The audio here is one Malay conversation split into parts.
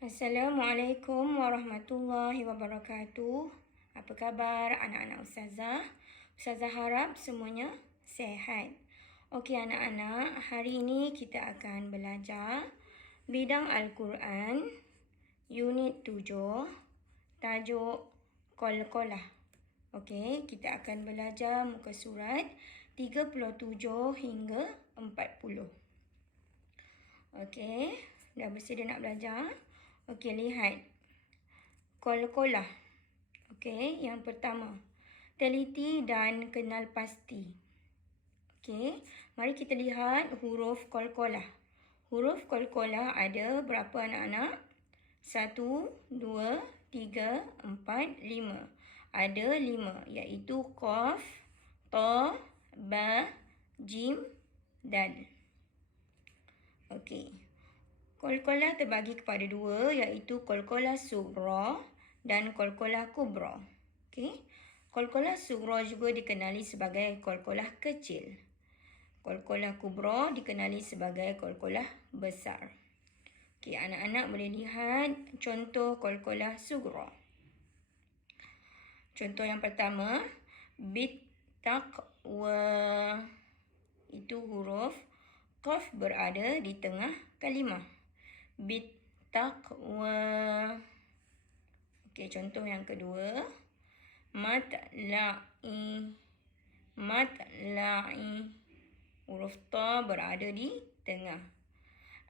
Assalamualaikum warahmatullahi wabarakatuh. Apa khabar anak-anak Ustazah? Ustazah harap semuanya sihat. Okey anak-anak, hari ini kita akan belajar bidang Al-Quran, unit 7, tajuk Qalqalah. Okey, kita akan belajar muka surat 37 hingga 40. Okey, dah bersedia nak belajar? Okey, lihat. Qalqalah. Okey, yang pertama. Teliti dan kenal pasti. Okey, mari kita lihat huruf qalqalah. Huruf qalqalah ada berapa anak-anak? 1, 2, 3, 4, 5. Ada 5, iaitu qaf, ta, ba, jim, dal. Okey. Qalqalah terbagi kepada dua, iaitu qalqalah sughra dan qalqalah kubra. Okey. Qalqalah sughra juga dikenali sebagai qalqalah kecil. Qalqalah kubra dikenali sebagai qalqalah besar. Okey, anak-anak boleh lihat contoh qalqalah sughra. Contoh yang pertama, bittaqwa. Itu huruf qaf berada di tengah kalimah. Bittaqwa. Okey, contoh yang kedua. Matla'i. Matla'i. Huruf ta berada di tengah.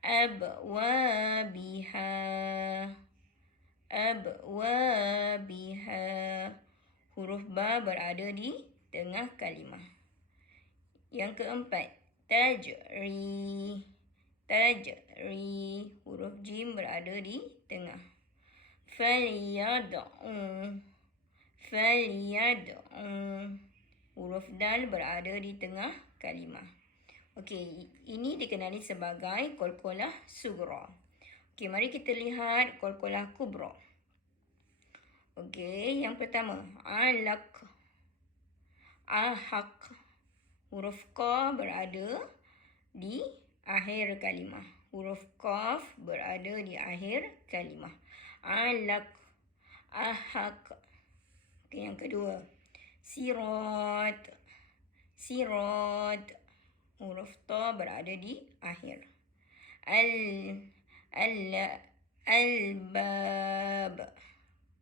Abwabiha. Abwabiha. Huruf ba berada di tengah kalimah. Yang keempat. Tajri. Tajri. Huruf jim berada di tengah. Falyad'u. Falyad'u. Huruf dal berada di tengah kalimah. Okey, ini dikenali sebagai qalqalah sughra. Okey, mari kita lihat qalqalah kubra. Okey, yang pertama, alaq. Ahaq. Huruf qa berada di akhir kalimah. Huruf qaf berada di akhir kalimah. Alaq. Ahaq. Okey, yang kedua. Sirat. Sirat. Huruf ta berada di akhir. Albab.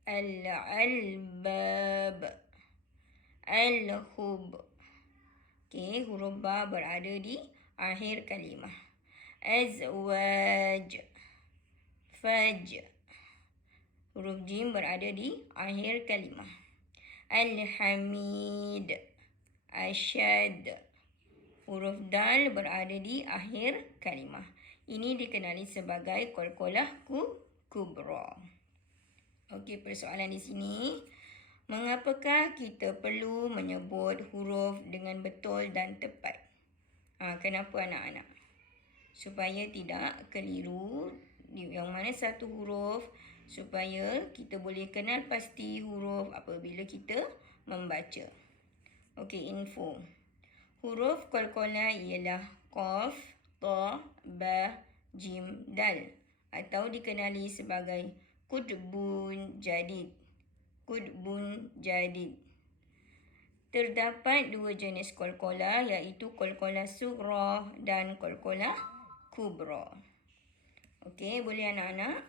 Albab. Al-khub. Okey, huruf ba berada di akhir kalimah. Azwaj. Faj. Huruf jim berada di akhir kalimah. Al-hamid. Asyad. Huruf dal berada di akhir kalimah. Ini dikenali sebagai qalqalah kubra. Okey, persoalan di sini. Mengapakah kita perlu menyebut huruf dengan betul dan tepat? Kenapa anak-anak? Supaya tidak keliru yang mana satu huruf, supaya kita boleh kenal pasti huruf apabila kita membaca. Okey, info. Huruf qalqalah ialah qaf, ta, ba, jim, dal atau dikenali sebagai qutbun jadid. Qutbun jadid. Terdapat dua jenis qalqalah, iaitu qalqalah sughra dan qalqalah kubra. Okey, boleh anak-anak?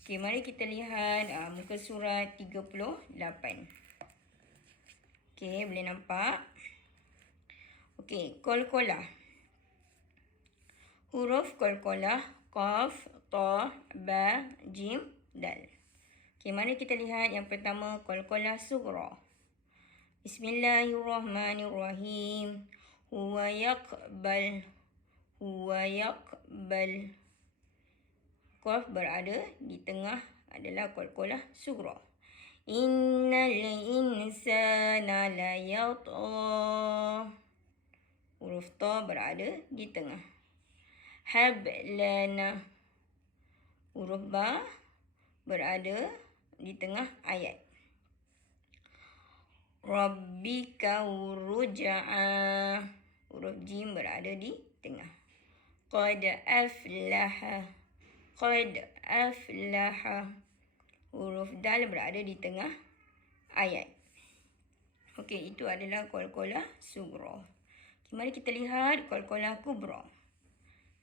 Okey, mari kita lihat muka surat 38. Okey, boleh nampak? Okey, qalqalah. Huruf qalqalah qaf, ta, ba, jim, dal. Okey, mari kita lihat yang pertama qalqalah sughra. Bismillahirrahmanirrahim. Huwa yaqbal. Huwa yaqbal. Qaf berada di tengah adalah qalqalah sughra. Innal insana layatgha. Huruf ta berada di tengah. Hablana. Huruf ba berada di tengah ayat. Rabbika ruj'a. Huruf jim berada di tengah. Qad aflaha. qad aflaha. Huruf dal berada di tengah ayat. Okey, itu adalah qalqalah sughra. Okay, mari kita lihat qalqalah kubra.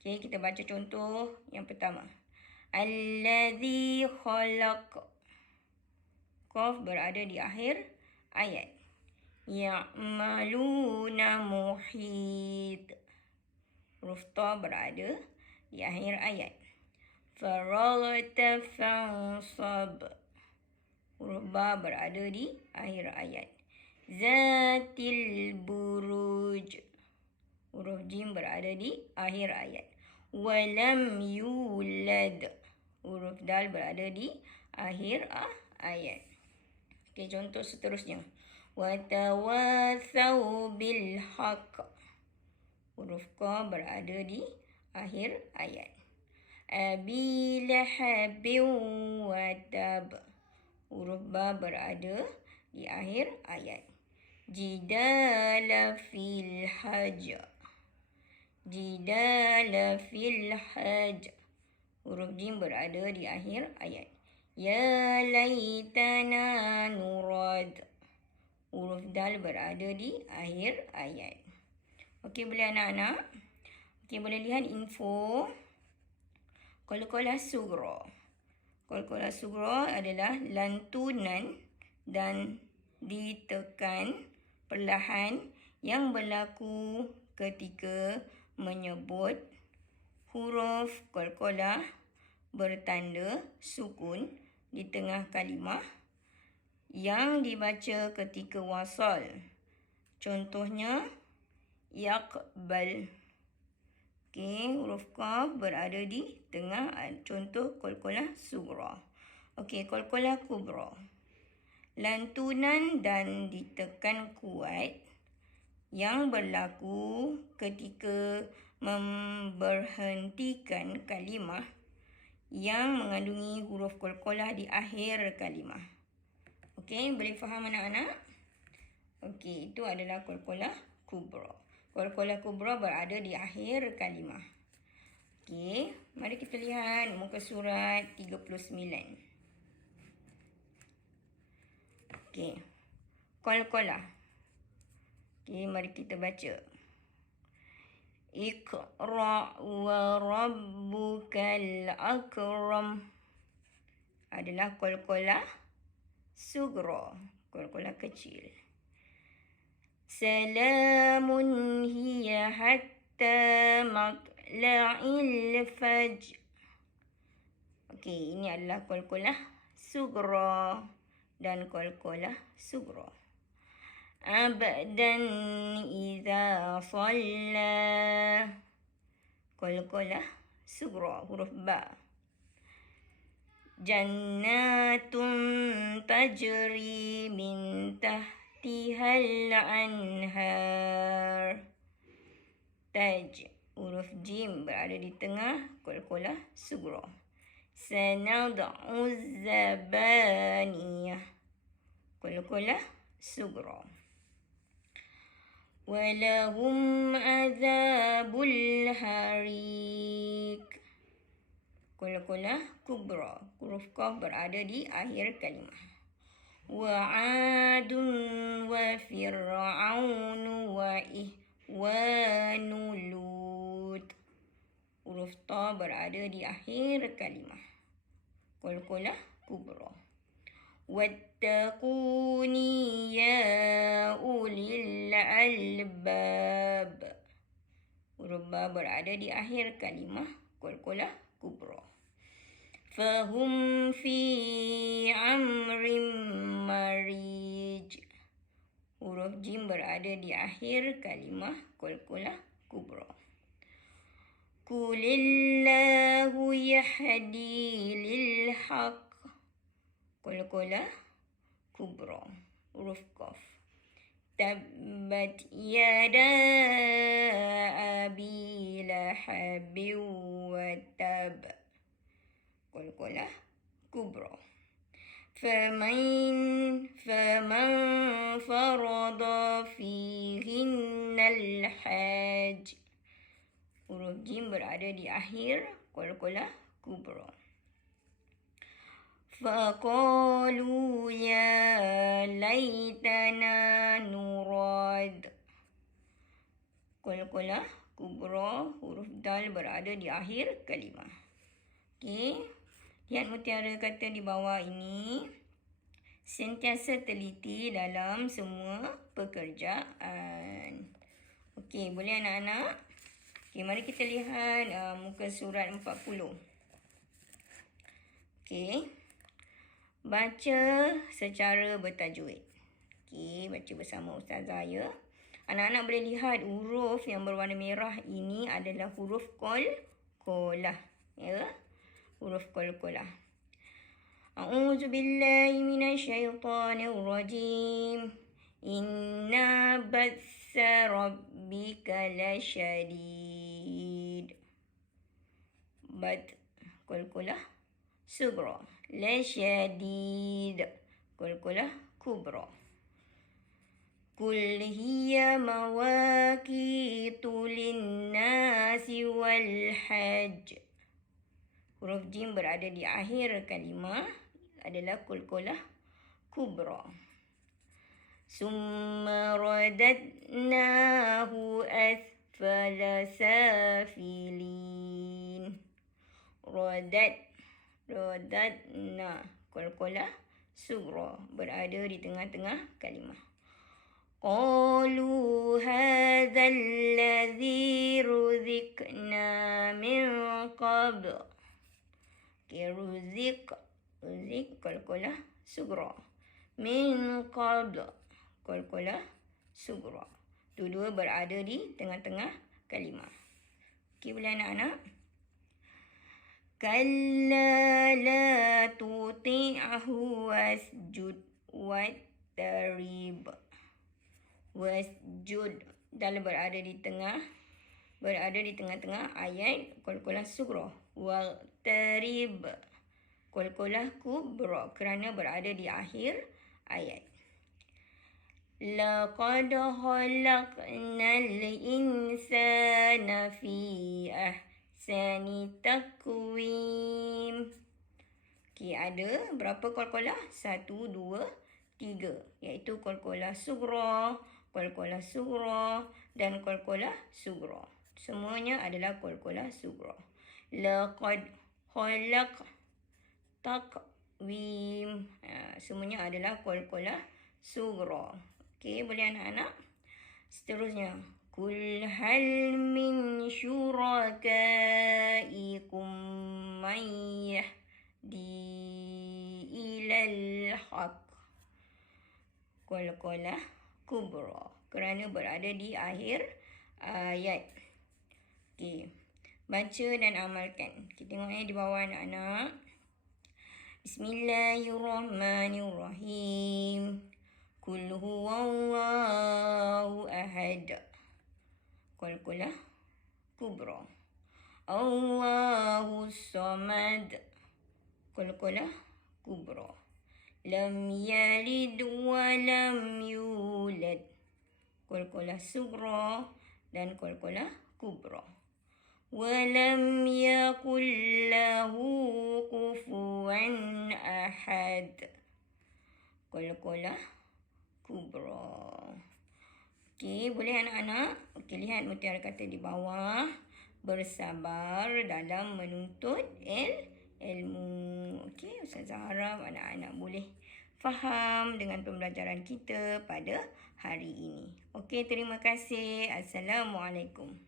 Okey, kita baca contoh yang pertama. Allazi khalaq. Qaf berada di akhir ayat. Ya'maluna muhit. Huruf ta berada di akhir ayat. Faraghta fansab. Huruf ba berada di akhir ayat. Zatil buruj. Huruf jim berada di akhir ayat. Walam yulad. Huruf dal berada di akhir ayat. Okey, contoh seterusnya. Watawasau bil haqq. Huruf ka berada di akhir ayat. Abi lahabin watab. Huruf ba berada di akhir ayat. Jidala fil hajj. Jidala fil hajj. Huruf jim berada di akhir ayat. Ya laitana nurad. Huruf dal berada di akhir ayat. Okey, boleh anak-anak? Okey, boleh lihat info qalqalah sughra. Qalqalah sughra adalah lantunan dan ditekan perlahan yang berlaku ketika menyebut huruf qalqalah bertanda sukun di tengah kalimah yang dibaca ketika wasal. Contohnya, yaqbal. Okey, huruf qaf berada di tengah contoh qalqalah sughra. Okey, qalqalah kubra. Lantunan dan ditekan kuat yang berlaku ketika memberhentikan kalimah yang mengandungi huruf qalqalah di akhir kalimah. Okey, boleh faham anak-anak? Okey, itu adalah qalqalah kubra. Qalqalah kubra berada di akhir kalimah. Okey, mari kita lihat muka surat 39. Okey, qalqalah. Okey, mari kita baca. Iqra wa rabbukal akram adalah qalqalah sughra, qalqalah kecil. Salamun hiya hatta matla'il fajr. Okey, ini adalah qalqalah sughra dan qalqalah sughra. Abdan idza shalla. Qalqalah sughra, huruf ba. Jannatun tajri min tahtihal anhar. Taj, huruf jim berada di tengah qalqalah sughra. Sanad'u zabaniyah. Qalqalah sughra. Walahum azabul harik. Qalqalah kubra. Huruf qaf berada di akhir kalimah. Wa'adun wa fir'aun wa ihwanu lut. Huruf ta berada di akhir kalimah. Qalqalah kubra. Wattaquni ya ulil albab. Huruf ba berada di akhir kalimah. Qalqalah kubra. Fahum fi amrim marij. Huruf jim berada di akhir kalimah. Qalqalah kubra. Qulillahu yahdi lil haqq. Qalqalah kubra, huruf qaf. Tabbat yada abi lahabin wa tab. Qalqalah kubra. Faman farada fihinnal hajj. Huruf jim berada di akhir qalqalah kubra. Faqalu ya laitana nurad. Qalqalah kubra, huruf dal berada di akhir kalimah. Okey. Lihat mutiara kata di bawah ini. Sentiasa teliti dalam semua pekerjaan. Okey, boleh anak-anak? Okey, mari kita lihat muka surat 40. Okey. Baca secara bertajwid. Okey, baca bersama Ustazah ya. Anak-anak boleh lihat huruf yang berwarna merah ini adalah huruf qalqalah. Ya. Huruf qalqalah. A'udzu billahi minasyaitonir rajim. Inna batsa rabbika lasyadid. Bat qalqalah sughra. Lasyadid. Qalqalah kubra. Qul hiya mawaqitu linnasi wal hajj. Huruf jim berada di akhir kalimah adalah qalqalah kubra. Summa radadnahu asfala safilin. Radadna qalqalah sughra berada di tengah-tengah kalimah. Qalu hadzal ladzi ruzikna min qabl. Ruzik qalqalah sughra. Min qabl qalqalah sughra. Dua-dua berada di tengah-tengah kalimah. Okey, boleh anak-anak? Kalla la tuti'ahu wasjud wattarib. Wasjud dalam berada di tengah-tengah ayat qalqalah sughra. Wattarib qalqalah kubra kerana berada di akhir ayat. Laqad khalaqnal insana fi ahsani taqwim. Okey, ada berapa qalqalah? 1, 2, 3. Iaitu qalqalah sughra, qalqalah sughra dan qalqalah sughra. Semuanya adalah qalqalah sughra. Laqad khalaq taqwim. Semuanya adalah qalqalah sughra. Okey, boleh anak-anak? Seterusnya. Kul hal min syurakaikum man yahdi ilal haq. Qalqalah kubra kerana berada di akhir ayat. Okey. Baca dan amalkan. Kita tengok di bawah anak-anak. Bismillahirrahmanirrahim. Qul huwallahu ahad. Qalqalah kubra. Allahus samad. Qalqalah kubra. Lam yalid wa lam yulad. Qalqalah sughra dan qalqalah kubra. Walam yakul lahu kufuwan ahad. Qalqalah kubra. Okey, boleh anak-anak? Okey, lihat mutiara kata di bawah. Bersabar dalam menuntut ilmu. Okey, Ustazah harap anak-anak boleh faham dengan pembelajaran kita pada hari ini. Okey, terima kasih. Assalamualaikum.